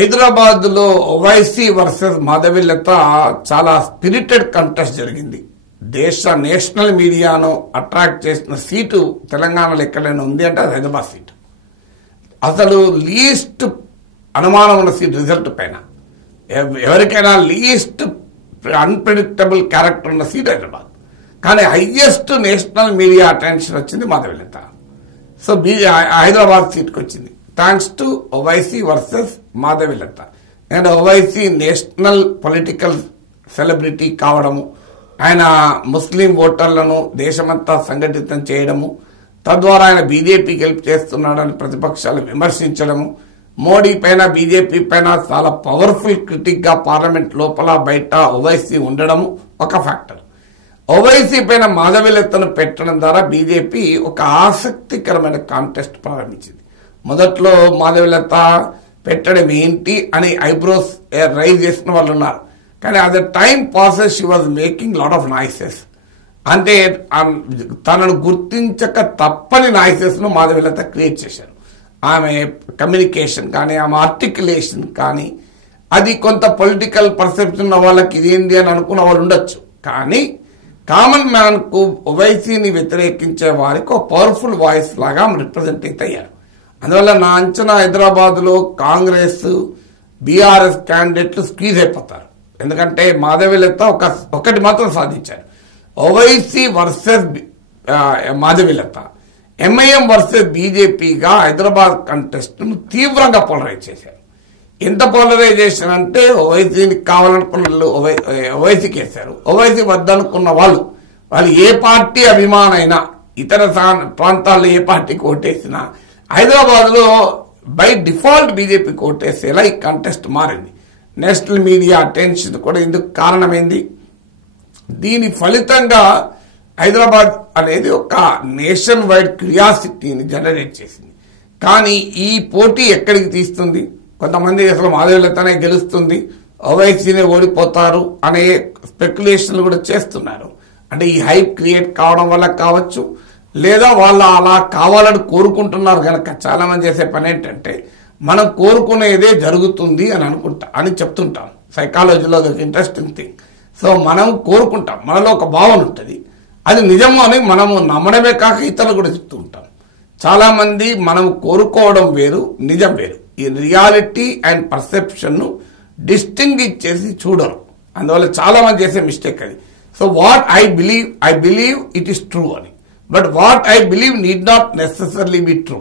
హైదరాబాద్ లో ఓవైసీ వర్సెస్ మాధవిలత చాలా spirited contest జరిగింది. నేషనల్ మీడియాను అట్రాక్ట్ చేసిన సీటు తెలంగాణలో ఎక్కడైనా ఉంది అంటే అది హైదరాబాద్ సీటు. అసలు లీస్ట్ అనుమానం ఉన్న సీట్ రిజల్ట్ పైన ఎవరికైనా లీస్ట్ అన్ప్రెడిక్టబుల్ క్యారెక్టర్ ఉన్న సీట్ హైదరాబాద్. కానీ హైయెస్ట్ నేషనల్ మీడియా అటెన్షన్ వచ్చింది మాధవిలత. సో హైదరాబాద్ సీట్కి వచ్చింది thanks to Owaisi versus Madhavi Latha. ఎందుకంటే ఓవైసీ నేషనల్ పొలిటికల్ సెలబ్రిటీ కావడము, ఆయన ముస్లిం ఓటర్లను దేశమంతా సంఘటితం చేయడము, తద్వారా ఆయన బీజేపీకి హెల్ప్ చేస్తున్నాడని ప్రతిపక్షాలు విమర్శించడము, మోడీ పైన బీజేపీ పైన చాలా పవర్ఫుల్ క్రిటిక్ గా పార్లమెంట్ లోపల బయట ఓవైసీ ఉండడము ఒక ఫ్యాక్టర్. ఓవైసీ పైన మాధవిలతను పెట్టడం ద్వారా బీజేపీ ఒక ఆసక్తికరమైన కాంటెస్ట్ ప్రారంభించింది. మొదట్లో మాధవిలత పెట్టడం ఏంటి అని ఐబ్రోస్ రైజ్ చేసిన వాళ్ళు ఉన్నారు. కానీ at the time passes she was making lot of noises. అంటే తనను గుర్తించక తప్పని నాయిసెస్ ను మాధవిలత క్రియేట్ చేశారు. ఆమె కమ్యూనికేషన్ కానీ ఆమె ఆర్టికులేషన్ కానీ అది కొంత పొలిటికల్ పర్సెప్షన్ ఉన్న వాళ్ళకి ఇదేంది అని అనుకున్న వాళ్ళు ఉండొచ్చు. కానీ కామన్ మ్యాన్ కు ఓవైసీని వ్యతిరేకించే వారికి ఒక పవర్ఫుల్ వాయిస్ లాగా రిప్రజెంట్ అయ్యారు. అందువల్ల నా అంచనా హైదరాబాద్ లో కాంగ్రెస్ బీఆర్ఎస్ క్యాండిడేట్లు స్క్వీజ్ అయిపోతారు. ఎందుకంటే మాధవిలత ఒకటి మాత్రం సాధించారు, Owaisi versus Madhavilatha, MIM versus బీజేపీగా హైదరాబాద్ కంటెస్ట్ ను తీవ్రంగా పోలరైజ్ చేశారు. ఎంత పోలరైజేషన్ అంటే ఓవైసీని కావాలనుకున్న వాళ్ళు ఓవైసీకి వేశారు, ఓవైసీ వద్దనుకున్న వాళ్ళు ఏ పార్టీ అభిమానైనా ఇతర ప్రాంతాల్లో ఏ పార్టీకి ఓటేసినా హైదరాబాద్ లో బై డిఫాల్ట్ బీజేపీకి ఓటేసేలా ఈ కంటెస్ట్ మారింది. నేషనల్ మీడియా అటెన్షన్ కూడా ఇందుకు కారణమైంది. దీని ఫలితంగా హైదరాబాద్ అనేది ఒక నేషన్ వైడ్ క్యూరియాసిటీని జనరేట్ చేసింది. కానీ ఈ పోటీ ఎక్కడికి తీస్తుంది? కొంతమంది అసలు మాధవిలతనే గెలుస్తుంది, ఓవైసీనే ఓడిపోతారు అనే స్పెక్యులేషన్లు కూడా చేస్తున్నారు. అంటే ఈ హైప్ క్రియేట్ కావడం వల్ల కావచ్చు, లేదా వాళ్ళు అలా కావాలని కోరుకుంటున్నారు కనుక. చాలా మంది చేసే పని ఏంటంటే మనం కోరుకునేదే జరుగుతుంది అని చెప్తుంటాం. సైకాలజీలో ఇంట్రెస్టింగ్ థింగ్. సో మనం కోరుకుంటాం, మనలో ఒక భావన ఉంటుంది, అది నిజము అని మనము నమ్మడమే కాక ఇతరులు కూడా చెప్తూ ఉంటాం. చాలా మంది మనం కోరుకోవడం వేరు, నిజం వేరు. ఈ రియాలిటీ అండ్ పర్సెప్షన్ ను డిస్టింగ్విష్ చేసి చూడరు. అందువల్ల చాలా మంది చేసే మిస్టేక్ అది. So what I believe it is true అని, but what I believe need not necessarily be true.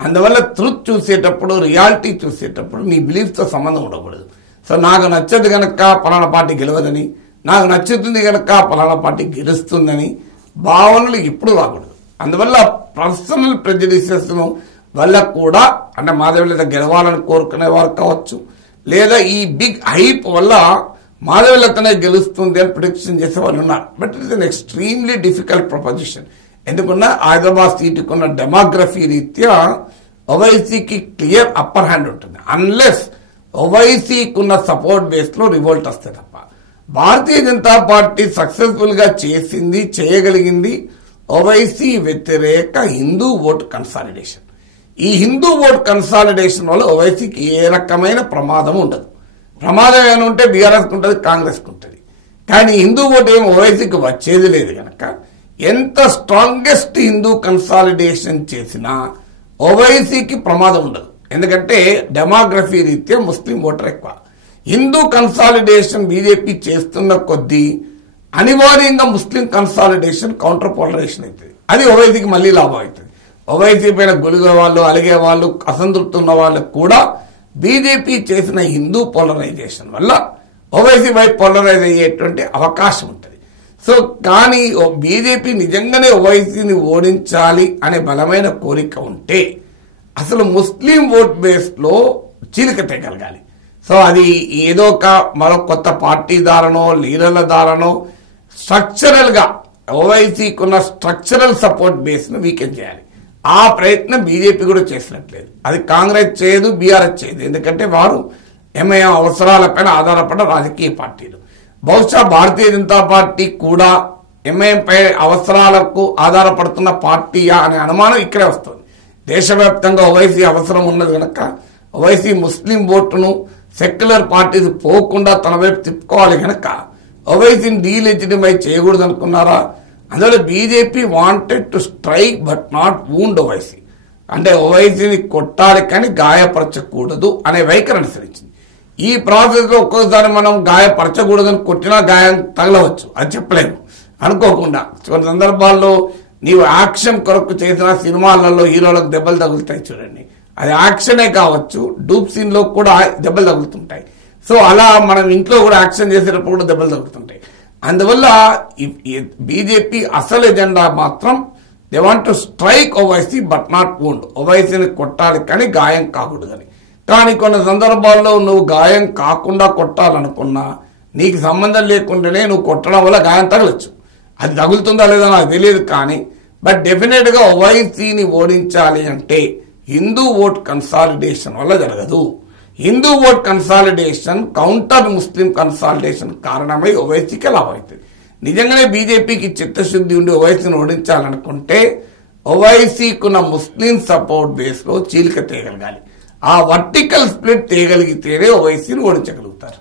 అందువల్ల ట్రూత్ చూసేటప్పుడు, రియాలిటీ చూసేటప్పుడు నీ బిలీఫ్ తో సంబంధం ఉండకూడదు. సో నాకు నచ్చదు గనక పలానా పార్టీ గెలవదని, నాకు నచ్చుతుంది గనక పలానా పార్టీ గెలుస్తుందని భావనలు ఎప్పుడు రాకూడదు. అందువల్ల పర్సనల్ ప్రెజుడిసెస్ వల్ల కూడా, అంటే మాధవిలత గెలవాలని కోరుకునే వారు కావచ్చు, లేదా ఈ బిగ్ హైప్ వల్ల మాధవిలతనే గెలుస్తుంది అని ప్రిడిక్షన్ చేసే వాళ్ళు ఉన్నారు. But it is an extremely difficult proposition. ఎందుకన్నా హైదరాబాద్ సీటుకున్న డెమోగ్రఫీ రీత్యా ఓవైసీకి క్లియర్ అప్పర్ హ్యాండ్ ఉంటుంది. అన్లెస్ ఓవైసీకున్న సపోర్ట్ బేస్ లో రివోల్ట్ వస్తే తప్ప. భారతీయ జనతా పార్టీ సక్సెస్ఫుల్ గా చేయగలిగింది ఓవైసీ వ్యతిరేక హిందూ ఓటు కన్సాలిడేషన్. ఈ హిందూ ఓటు కన్సాలిడేషన్ వల్ల ఓవైసీకి ఏ రకమైన ప్రమాదం ఉండదు. ప్రమాదం ఏమైనా ఉంటే బీఆర్ఎస్ ఉంటుంది, కాంగ్రెస్ ఉంటుంది. కానీ హిందూ ఓటు ఏమి ఓవైసీకి వచ్చేది లేదు కనుక ఎంత స్ట్రాంగెస్ట్ హిందూ కన్సాలిడేషన్ చేసినా ఓవైసీకి ప్రమాదం ఉండదు. ఎందుకంటే డెమోగ్రఫీ రీత్యా ముస్లిం ఓటర్ ఎక్కువ. హిందూ కన్సాలిడేషన్ బీజేపీ చేస్తున్న కొద్దీ అనివార్యంగా ముస్లిం కన్సాలిడేషన్ కౌంటర్ పోలరైజేషన్ అవుతుంది. అది ఓవైసీకి మళ్లీ లాభం అవుతుంది. ఓవైసీ పైన గొలిగే వాళ్ళు, అలిగే వాళ్ళు, అసంతృప్తి ఉన్న వాళ్ళకు కూడా బీజేపీ చేసిన హిందూ పోలరైజేషన్ వల్ల ఓవైసీ వైపు పోలరైజ్ అయ్యేటువంటి అవకాశం ఉంటుంది. సో కానీ బీజేపీ నిజంగానే ఓవైసీని ఓడించాలి అనే బలమైన కోరిక ఉంటే అసలు ముస్లిం ఓట్ బేస్ లో చీలిక తెగలగాలి. సో అది ఏదో ఒక మరో కొత్త పార్టీ ద్వారానో లీడర్ల ద్వారానో స్ట్రక్చరల్ గా ఓవైసీకున్న స్ట్రక్చరల్ సపోర్ట్ బేస్ ను వీకెన్ చేయాలి. ఆ ప్రయత్నం బీజేపీ కూడా చేసినట్లేదు. అది కాంగ్రెస్ చేయదు, బీఆర్ఎస్ చేయదు. ఎందుకంటే వారు ఎంఐఎం అవసరాలపైన ఆధారపడ్డ రాజకీయ పార్టీలు. బహుశా భారతీయ జనతా పార్టీ కూడా ఎంఐఎం పై అవసరాలకు ఆధారపడుతున్న పార్టీయా అనే అనుమానం ఇక్కడే వస్తుంది. దేశవ్యాప్తంగా ఓవైసీ అవసరం ఉన్నది కనుక ఓవైసీ ముస్లిం ఓటును సెక్యులర్ పార్టీస్ పోకుండా తన వైపు తిప్పుకోవాలి కనుక ఓవైసీని డీలెజిటిమైజ్ చేయకూడదు అనుకున్నారా? అందువల్ల BJP wanted to strike but not wound Owaisi. అంటే ఓవైసీని కొట్టాలి కానీ గాయపరచకూడదు అనే వైఖరి అనుసరించింది. ఈ ప్రాసెస్ లో ఒక్కోసారి మనం గాయపరచకూడదని కొట్టినా గాయం తగలవచ్చు, అది చెప్పలేము. అనుకోకుండా కొన్ని సందర్భాల్లో నీవు యాక్షన్ కొరకు చేసిన సినిమాలలో హీరోలకు దెబ్బలు తగులుతాయి చూడండి, అది యాక్షనే కావచ్చు, డూప్ సీన్ లో కూడా దెబ్బలు తగులుతుంటాయి. సో అలా మనం ఇంట్లో కూడా యాక్షన్ చేసేటప్పుడు కూడా దెబ్బలు తగులుతుంటాయి. అందువల్ల బీజేపీ అసలు ఎజెండా మాత్రం they want to strike Owaisi but not wound. ఓవైసీని కొట్టాలి కానీ గాయం కాకూడదని. కానీ కొన్ని సందర్భాల్లో నువ్వు గాయం కాకుండా కొట్టాలనుకున్నా నీకు సంబంధం లేకుండానే నువ్వు కొట్టడం వల్ల గాయం తగలచ్చు. అది తగులుతుందా లేదా నాకు తెలియదు, కానీ బట్ డెఫినెట్ గా ఓవైసీని ఓడించాలి అంటే హిందూ ఓట్ కన్సాలిడేషన్ వల్ల జరగదు. హిందూ ఓట్ కన్సాలిడేషన్ కౌంటర్ ముస్లిం కన్సాలిడేషన్ కారణమై ఓవైసీకి లాభం అవుతుంది. నిజంగానే బీజేపీకి చిత్తశుద్ధి ఉండి ఓవైసీని ఓడించాలనుకుంటే ఓవైసీకున్న ముస్లిం సపోర్ట్ బేస్ లో చీలిక తేగలగాలి. ఆ వర్టికల్ స్ప్లిట్ తేగలిగితేనే ఓవైసీని ఓడించగలుగుతారు.